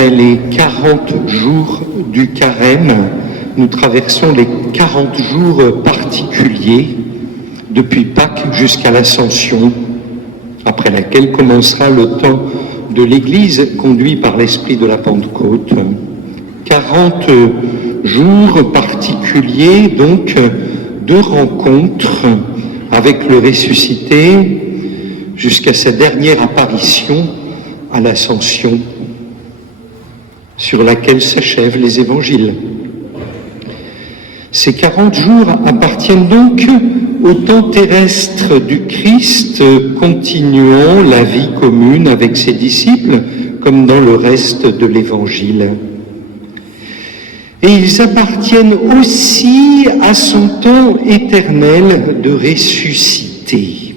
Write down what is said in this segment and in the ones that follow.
après les 40 jours du carême, nous traversons les 40 jours particuliers depuis Pâques jusqu'à l'Ascension, après laquelle commencera le temps de l'Église conduit par l'Esprit de la Pentecôte. 40 jours particuliers, donc, de rencontres avec le ressuscité jusqu'à sa dernière apparition à l'Ascension, sur laquelle s'achèvent les évangiles. Ces 40 jours appartiennent donc au temps terrestre du Christ, continuant la vie commune avec ses disciples, comme dans le reste de l'Évangile. Et ils appartiennent aussi à son temps éternel de ressuscité.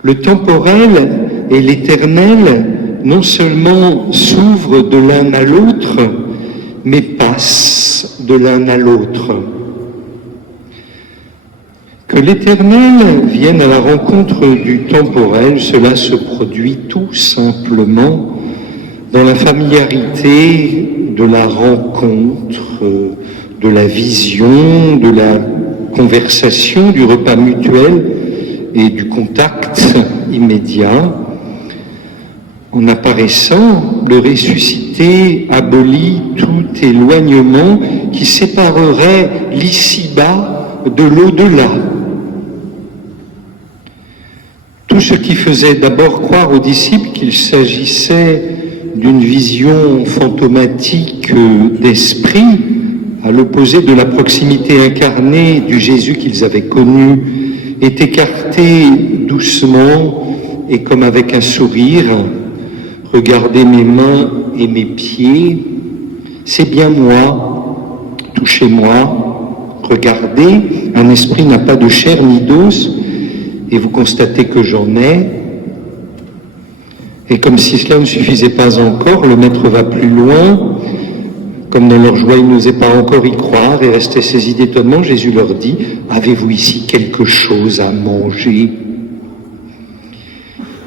Le temporel et l'éternel non seulement s'ouvrent de l'un à l'autre, mais passent de l'un à l'autre. Que l'éternel vienne à la rencontre du temporel, cela se produit tout simplement dans la familiarité de la rencontre, de la vision, de la conversation, du repas mutuel et du contact immédiat. En apparaissant, le ressuscité abolit tout éloignement qui séparerait l'ici-bas de l'au-delà. Tout ce qui faisait d'abord croire aux disciples qu'il s'agissait d'une vision fantomatique d'esprit, à l'opposé de la proximité incarnée du Jésus qu'ils avaient connu, est écarté doucement et comme avec un sourire. Regardez mes mains et mes pieds, c'est bien moi, touchez-moi, regardez, un esprit n'a pas de chair ni d'os, et vous constatez que j'en ai. Et comme si cela ne suffisait pas encore, le maître va plus loin. Comme dans leur joie, ils n'osaient pas encore y croire et restaient saisis d'étonnement. Jésus leur dit, « Avez-vous ici quelque chose à manger ?»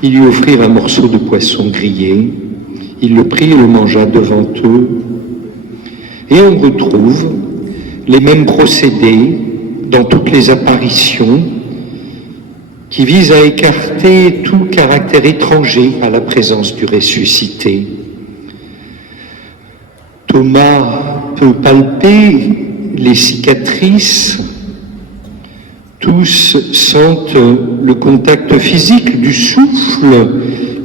Ils lui offrirent un morceau de poisson grillé. Il le prit et le mangea devant eux. Et on retrouve les mêmes procédés dans toutes les apparitions qui visent à écarter tout caractère étranger à la présence du ressuscité. Thomas peut palper les cicatrices, tous sentent le contact physique du souffle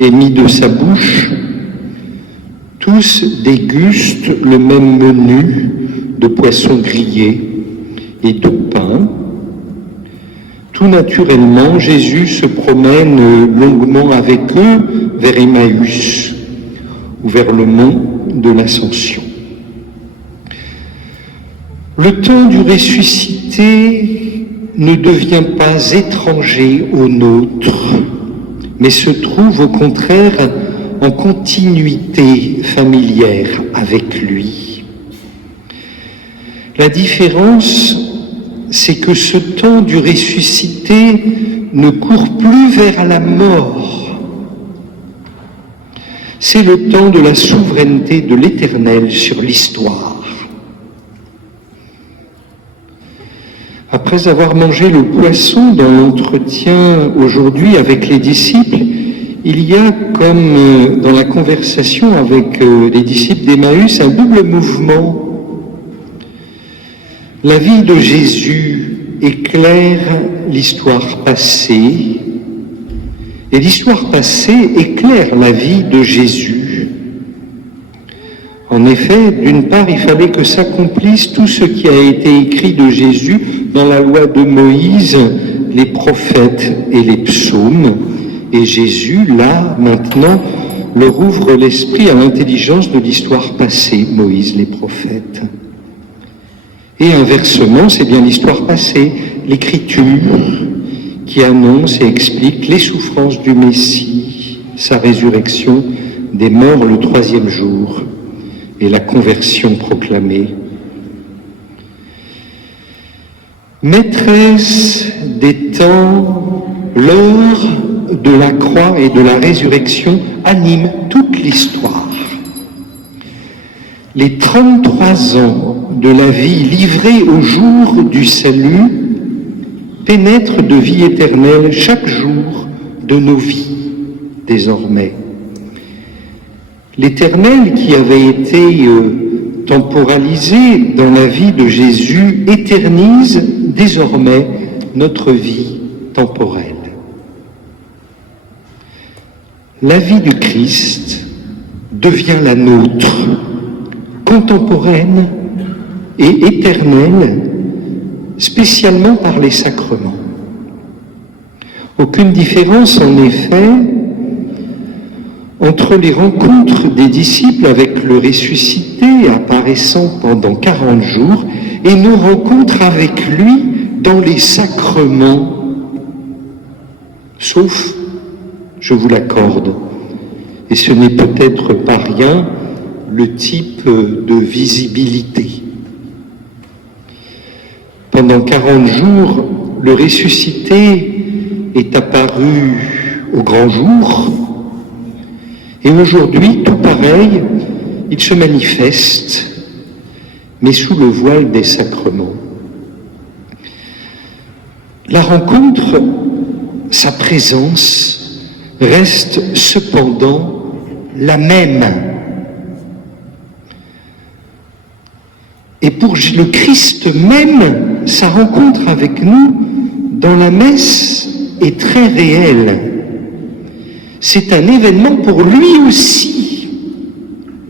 émis de sa bouche, tous dégustent le même menu de poisson grillé et de pain. Tout naturellement, Jésus se promène longuement avec eux vers Emmaüs ou vers le mont de l'Ascension. Le temps du ressuscité ne devient pas étranger au nôtre, mais se trouve au contraire en continuité familière avec lui. La différence, c'est que ce temps du ressuscité ne court plus vers la mort. C'est le temps de la souveraineté de l'Éternel sur l'histoire. Après avoir mangé le poisson dans l'entretien aujourd'hui avec les disciples, il y a, comme dans la conversation avec les disciples d'Emmaüs, un double mouvement. La vie de Jésus éclaire l'histoire passée, et l'histoire passée éclaire la vie de Jésus. En effet, d'une part, il fallait que s'accomplisse tout ce qui a été écrit de Jésus dans la loi de Moïse, les prophètes et les psaumes. Et Jésus, là, maintenant, leur ouvre l'esprit à l'intelligence de l'histoire passée, Moïse, les prophètes. Et inversement, c'est bien l'histoire passée, l'Écriture, qui annonce et explique les souffrances du Messie, sa résurrection des morts le 3e jour et la conversion proclamée. Maîtresse des temps, l'heure de la croix et de la résurrection anime toute l'histoire. les 33 ans de la vie livrée au jour du salut pénètrent de vie éternelle chaque jour de nos vies désormais. L'Éternel qui avait été temporalisé dans la vie de Jésus éternise désormais notre vie temporelle. La vie du Christ devient la nôtre, contemporaine et éternelle, spécialement par les sacrements. Aucune différence, en effet, entre les rencontres des disciples avec le ressuscité apparaissant pendant 40 jours et nos rencontres avec lui dans les sacrements, sauf, je vous l'accorde, et ce n'est peut-être pas rien, le type de visibilité. Pendant 40 jours, le ressuscité est apparu au grand jour, et aujourd'hui, tout pareil, il se manifeste, mais sous le voile des sacrements. La rencontre, sa présence, reste cependant la même. Et pour le Christ même, sa rencontre avec nous dans la messe est très réelle. C'est un événement pour lui aussi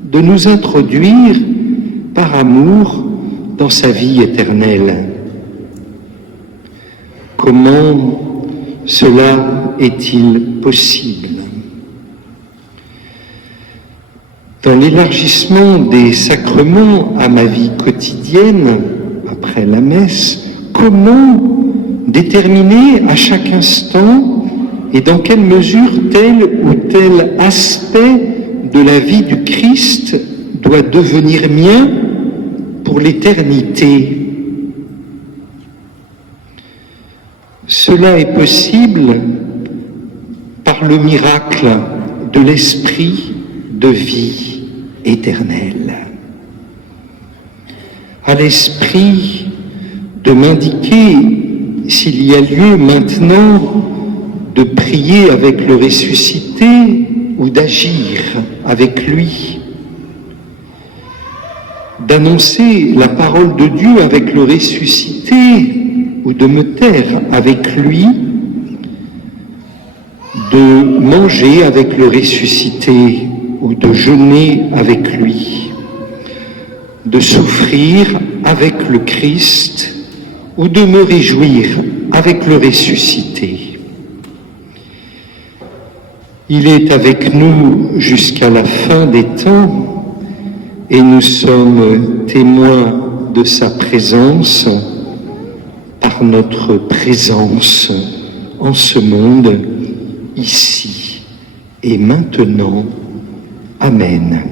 de nous introduire par amour dans sa vie éternelle. Comment cela est-il possible? Dans l'élargissement des sacrements à ma vie quotidienne, après la messe, comment déterminer à chaque instant et dans quelle mesure tel ou tel aspect de la vie du Christ doit devenir mien pour l'éternité? Cela est possible par le miracle de l'esprit de vie éternelle. À l'esprit de m'indiquer s'il y a lieu maintenant de prier avec le ressuscité ou d'agir avec lui, d'annoncer la parole de Dieu avec le ressuscité ou de me taire avec lui, de manger avec le ressuscité ou de jeûner avec lui, de souffrir avec le Christ ou de me réjouir avec le ressuscité. Il est avec nous jusqu'à la fin des temps et nous sommes témoins de sa présence par notre présence en ce monde, ici et maintenant. Amen.